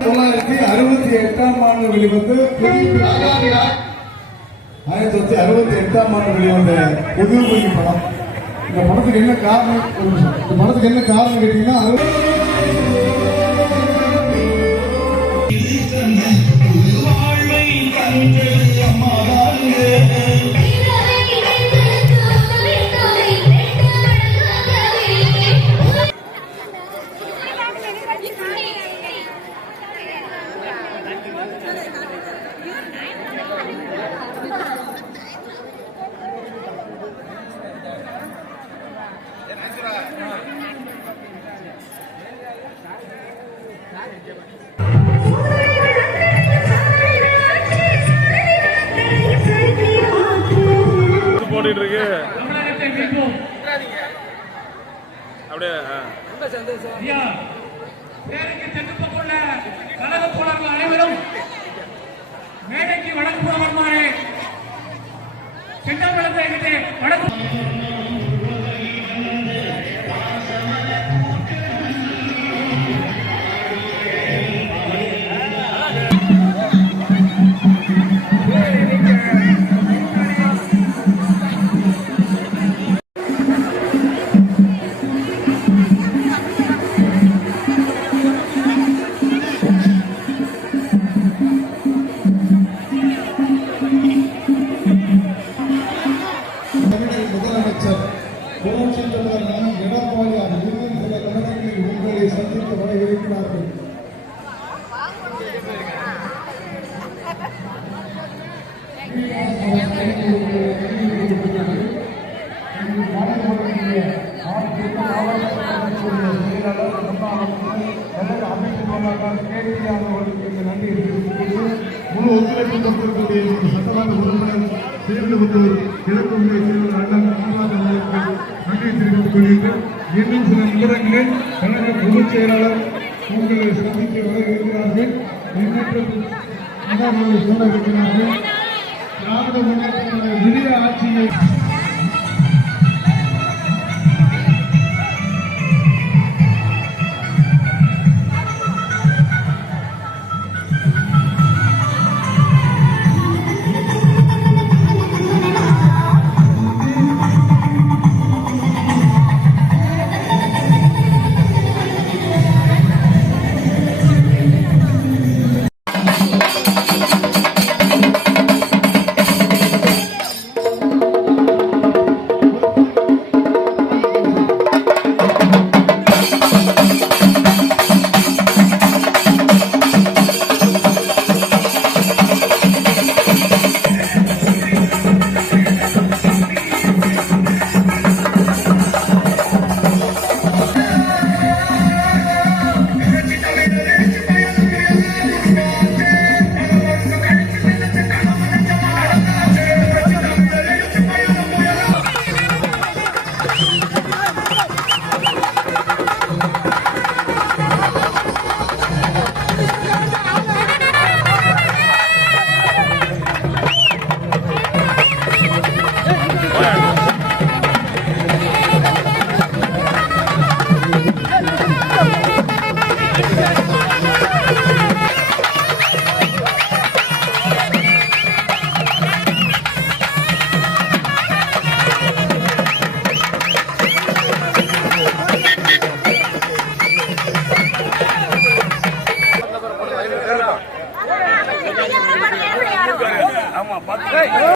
தொள்ளாயிரத்தி அறுபத்தி எட்டாம் ஆண்டு வெளிவந்து ஆயிரத்தி தொள்ளாயிரத்தி அறுபத்தி எட்டாம் ஆண்டு வெளிவந்த புதுமொழி படம். இந்த படத்துக்கு என்ன காரணம்? இந்த படத்துக்கு என்ன காரணம் கேட்டீங்கன்னா அறுபத்தி அப்படியே ஆ. ஐயா, பேருக்கு தென்பட்டுள்ள கழக தோழர்கள் அனைவரும் மேடைக்கு வடக்கு புறவருமாறு செங்கல்பலத்தை வடக்கு தமிழக முழு ஒத்துழைப்பு கொடுத்திருக்கக்கூடிய சட்டமன்ற உறுப்பினர் சேர்ந்தபுத்தூர் கிழக்கு முறை செயலர் அண்ணன் அவர்களுக்கு நன்றி தெரிவித்துக் கொள்கிறேன் இன்னும் சில நிமிடங்களில் கழக பொதுச் செயலாளர் உங்களை சந்திக்க வர இருக்கிறார்கள். இருக்கிறார்கள் திராவிட முன்னேற்ற விடிய ஆட்சியை Hey! hey.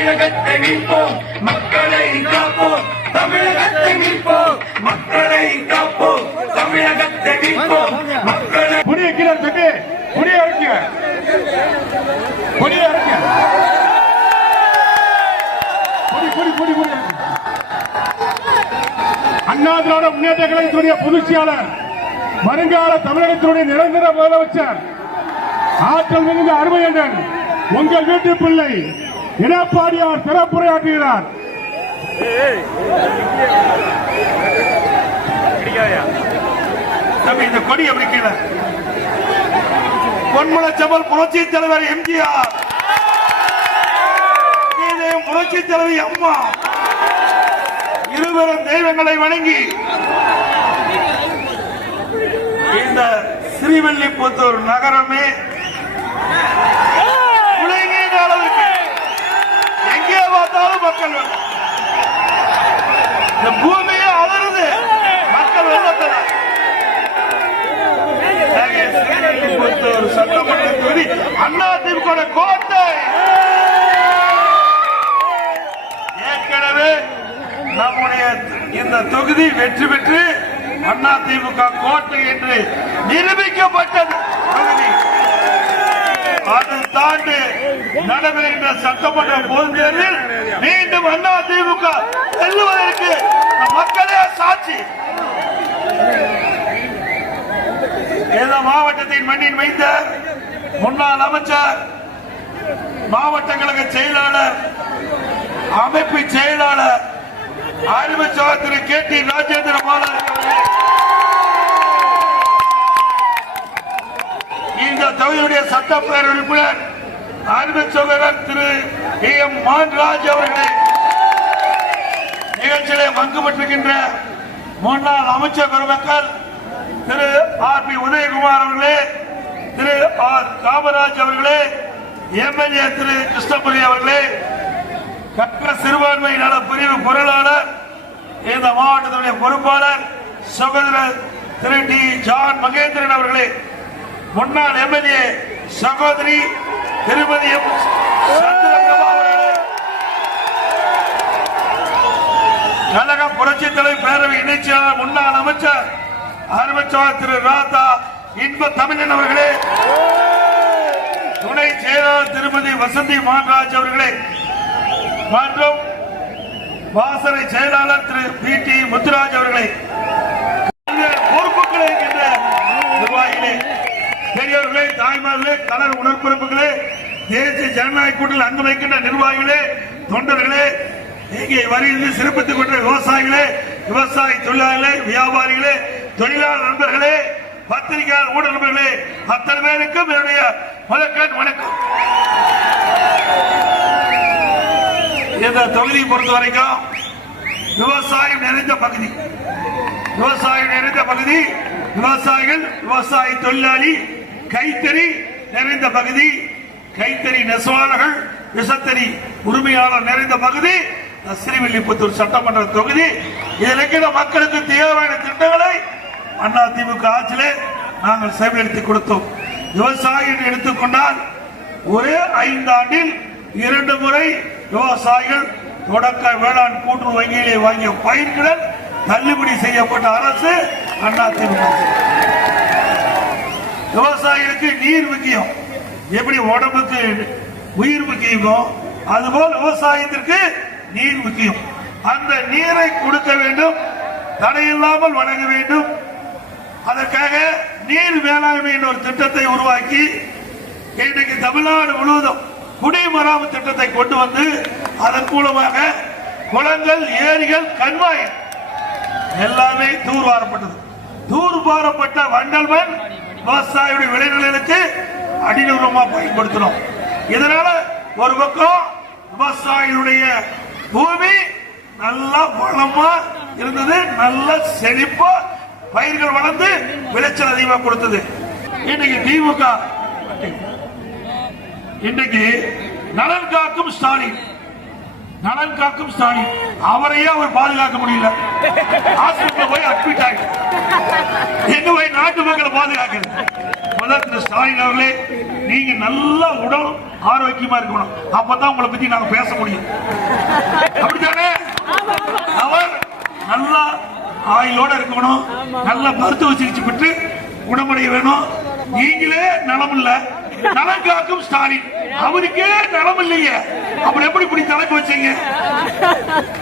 தமிழகத்தை மீட்போம் மக்களை காப்போம். தமிழகத்தை மீட்போம் மக்களை காப்போம். தமிழகத்தை மீட்போம் மக்களை புரிய கீழே தம்பி புரிய இறக்கிய கொடிய இறக்கிய கொடி கொடி கொடி கொடி அண்ணா திராவிட முன்னேற்ற கழகத்துடைய பொதுச் வருங்கால தமிழகத்தினுடைய நிரந்தர முதலமைச்சர் ஆற்றல் மிகுந்த அருமையண்ணன் உங்கள் வீட்டு பிள்ளை எடப்பாடியார் சிறப்புரையாற்றுகிறார். இந்த கொடி எப்படி கீழே? பொன்முளச்சமல் புரட்சி தலைவர் எம்ஜிஆர். புரட்சி தலைவி அம்மா. இருவரும் தெய்வங்களை வணங்கி இந்த ஸ்ரீவல்லிபுத்தூர் நகரமே மக்கள் இந்த பூமியே அலறுது மக்கள் வெள்ளத்தில் ஸ்ரீவில்லிபுத்தூர் சட்டமன்ற தொகுதி அண்ணா திமுக கோட்டை. ஏற்கனவே நம்முடைய இந்த தொகுதி வெற்றி பெற்று அண்ணா திமுக கோட்டை என்று நிரூபிக்கப்பட்டது. தொகுதி. அதை தாண்டி நடைபெறுகின்ற சட்டமன்ற பொதுத் தேர்தலில் மீண்டும் அண்ணா திமுக செல்லுவதற்கு மக்களே சாட்சி. மாவட்டத்தின் மண்ணின் வைத்த முன்னாள் அமைச்சர் மாவட்ட கழக செயலாளர் அமைப்பு செயலாளர் அறிவுச்சவர் திரு கே டி ராஜேந்திர பாலாஜி இந்த தொகுதியுடைய சட்டப்பேரவை உறுப்பினர் அறிவு சகோதரர் திரு கே எம் மான்ராஜ் அவர்களே நிகழ்ச்சியிலே பங்கு பெற்றிருக்கின்ற முன்னாள் அமைச்சர் பெருமக்கள் திரு ஆர் பி உதயகுமார் அவர்களே திரு ஆர் காமராஜ் அவர்களே எம்எல்ஏ திரு கிருஷ்ணபுரி அவர்களே கற்ற சிறுபான்மை நல பிரிவு பொருளாளர் இந்த மாவட்டத்தினுடைய பொறுப்பாளர் சகோதரர் திரு டி ஜான் மகேந்திரன் அவர்களே முன்னாள் எம்எல்ஏ சகோதரி திருமதி கழக புரட்சி தலைவர் பேரவை இணைச்சியாளர் முன்னாள் அமைச்சர் அறிவச்சவர் திரு ராதா இன்ப தமிழன் அவர்களே. துணை செயலாளர் திருமதி வசந்தி மான்ராஜ் அவர்களே. மற்றும் வாசனை செயலாளர் திரு பி டி முத்துராஜ் அவர்களை. தலைவர்களே தாய்மார்களே கலர் தேசிய ஜனநாயக கூட்டத்தில் அங்கு வைக்கின்ற நிர்வாகிகளே தொண்டர்களே இங்கே வரியிலிருந்து சிறப்பித்துக் கொண்ட விவசாயிகளே விவசாய தொழிலாளர்களே வியாபாரிகளே தொழிலாளர் நண்பர்களே பத்திரிகையாளர் ஊடக நண்பர்களே அத்தனை பேருக்கும் என்னுடைய முதற்கண் வணக்கம். இந்த தொகுதியை பொறுத்த வரைக்கும் விவசாயம் நிறைந்த பகுதி. விவசாயம் நிறைந்த பகுதி விவசாயிகள் விவசாய தொழிலாளி கைத்தறி நிறைந்த பகுதி கைத்தறி நெசவாளர்கள் விசத்தறி உரிமையாளர் நிறைந்த பகுதி ஸ்ரீவில்லிபுத்தூர் சட்டமன்ற தொகுதி. இதில் இருக்கிற மக்களுக்கு தேவையான திட்டங்களை அண்ணா திமுக ஆட்சியிலே நாங்கள் செயல்படுத்தி கொடுத்தோம். விவசாயிகள் எடுத்துக்கொண்டால் ஒரே ஐந்தாண்டில் இரண்டு முறை விவசாயிகள் தொடக்க வேளாண் கூட்டு வங்கியிலே வாங்கிய பயிர்களை தள்ளுபடி செய்யப்பட்ட அரசு அண்ணா திமுக. விவசாயிகளுக்கு நீர் முக்கியம். எப்படி உடம்புக்கு உயிர் முக்கியமோ அதுபோல் விவசாயத்திற்கு நீர் முக்கியம். அந்த நீரை கொடுக்க வேண்டும் தடையில்லாமல் வழங்க வேண்டும். அதற்காக நீர் மேலாண்மை என்ற ஒரு திட்டத்தை உருவாக்கி இன்றைக்கு தமிழ்நாடு முழுவதும் குடிமராமத்து திட்டத்தை கொண்டு வந்து அதன் மூலமாக குளங்கள் ஏரிகள் கண்மாய் எல்லாமே தூர்வாரப்பட்டது. தூர்வாரப்பட்ட வண்டல் மண் விவசாயியுடைய விளைநிலங்களுக்கு அடிநூறமா பயன்படுத்தணும் இதனால ஒரு பக்கம் விவசாயியுடைய பூமி நல்லா வளமா இருந்தது நல்ல செழிப்பா பயிர்கள் வளர்ந்து விளைச்சல் அதிகமா கொடுத்தது. இன்னைக்கு திமுக இன்றைக்கு நலன் காக்கும் ஸ்டாலின். நலன் காக்கும் ஸ்டாலின். அவரையே அவர் பாதுகாக்க முடியல. ஹாஸ்பிட்டல் போய் அட்மிட் ஆகி. எங்க போய் நாட்டு மக்களை பாதுகாக்கிறது? முதல்ல ஸ்டாலின் அவர்களே நீங்க நல்ல உடல் ஆரோக்கியமா இருக்கணும். அப்பதான் உங்களை பத்தி நாங்க பேச முடியும். அப்படித்தானே? அவர் நல்லா ஆயுளோட இருக்கணும். நல்ல மருத்துவ சிகிச்சை பெற்று குணமடைய வேணும். நீங்களே நலம் இல்ல நலம் காக்கும் ஸ்டாலின். அவருக்கே நலம் இல்லையே அப்படி எப்படி இப்படி தலைப்பு வச்சீங்க?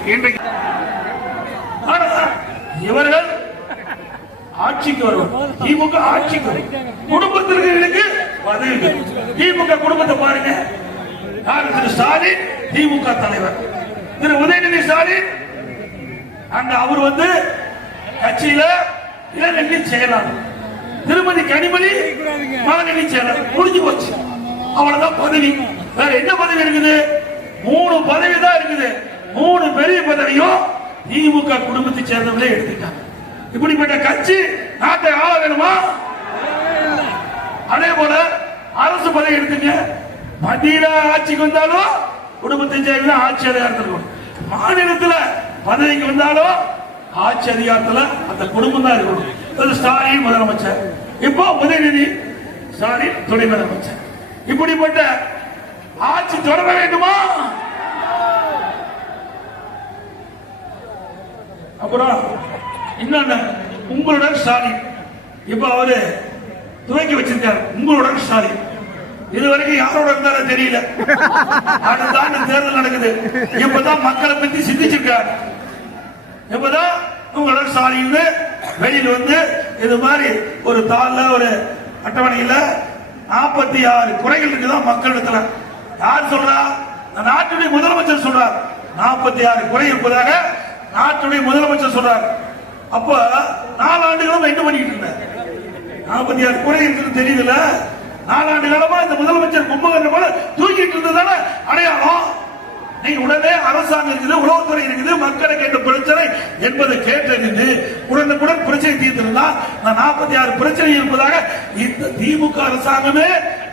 இன்றைக்கு ஆனா, இவர்கள் ஆட்சிக்கு வரும் திமுக ஆட்சிக்கு வரும். குடும்பத்திற்கு பதவி திமுக குடும்பத்தை பாருங்க. யார்? திரு ஸ்டாலின் திமுக தலைவர். திரு உதயநிதி ஸ்டாலின். அங்க அவர் வந்து கட்சியில இளைஞர்கள் செயலாளர் திருமதி கனிமொழி மகளிரணி செயலாளர் முடிஞ்சு போச்சு. அவ்வளவுதான் பதவி. வேற என்ன பதவி இருக்குது? மூணு பதவி தான் இருக்குது. மூணு பெரிய பதவியும் திமுக குடும்பத்தை சேர்ந்தவங்களே எடுத்துட்டாங்க இப்படிப்பட்ட கட்சி நாட்டை ஆள வேணுமா? அதே போல அரசு பதவி எடுத்துங்க. மத்தியில ஆட்சிக்கு வந்தாலும் குடும்பத்தை சேர்ந்த ஆட்சி அதிகாரத்தில் இருக்கணும் மாநிலத்துல பதவிக்கு வந்தாலும் ஆட்சி அதிகாரத்துல அந்த குடும்பம் தான் இருக்கணும். ஸ்டாலின் முதலமைச்சர். இப்போ உதயநிதி ஸ்டாலின் துணை முதலமைச்சர். இப்படிப்பட்ட ஆட்சி தொடர வேண்டுமா? அப்புறம் இன்னொன்னு உங்களுடன் ஸ்டாலின் இப்ப அவரு துவக்கி வச்சிருக்காரு. உங்களுடன் ஸ்டாலின் இதுவரைக்கும் யாரோட இருந்தாரோ தெரியல. அடுத்த ஆண்டு தேர்தல் நடக்குது. இப்பதான் மக்களை பத்தி சிந்திச்சிருக்காரு. இப்பதான் உங்களோட சாலையில் வெளியில் வந்து இது மாதிரி ஒரு தாள்ல ஒரு அட்டவணையில நாற்பத்தி ஆறு குறைகள் இருக்குதான் மக்களிடத்துல யார் சொல்றா? நாட்டுடைய முதலமைச்சர் சொல்றார். நாற்பத்தி ஆறு குறை இருப்பதாக நாட்டுடைய முதலமைச்சர் சொல்றார். அப்ப நாலு ஆண்டுகளும் என்ன பண்ணிட்டு இருந்தார் நாற்பத்தி ஆறு குறை இருக்குன்னு தெரியுதுல நாலாண்டு காலமா இந்த முதலமைச்சர் கும்பகரணம் தூக்கிட்டு இருந்ததான அடையாளம்? நீ உடனே அரசாங்கம் இருக்குது உளவுத்துறை இருக்குது மக்களை கேட்ட பிரச்சனை என்பதை கேட்டறிந்து உடனுக்குடன் பிரச்சனை தீர்த்திருந்தா நான் நாற்பத்தி ஆறு பிரச்சனை இருப்பதாக இந்த திமுக அரசாங்கமே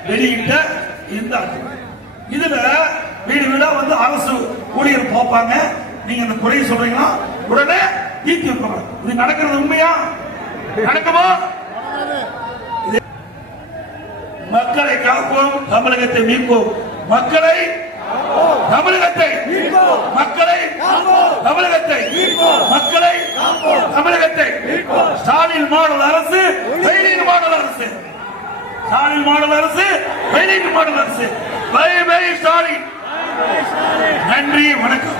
வெளியிட்ட இந்த இதுல வீடு வீடா வந்து அரசு ஊழியர் பார்ப்பாங்க. நீங்க இந்த குறையை சொல்றீங்களா? உடனே தீர்த்தி வைப்பாங்க இது நடக்கிறது உண்மையா? நடக்குமா? மக்களை காப்போம் தமிழகத்தை மீட்போம் மக்களை தமிழகத்தை மக்களை தமிழகத்தை மக்களை தமிழகத்தை ஸ்டாலின் மாடல் அரசு வெயிலின் மாடல் அரசு. ஸ்டாலின் மாடல் அரசு வெயிலின் மாடல் அரசு. Bye bye Stalin. நன்றி வணக்கம்.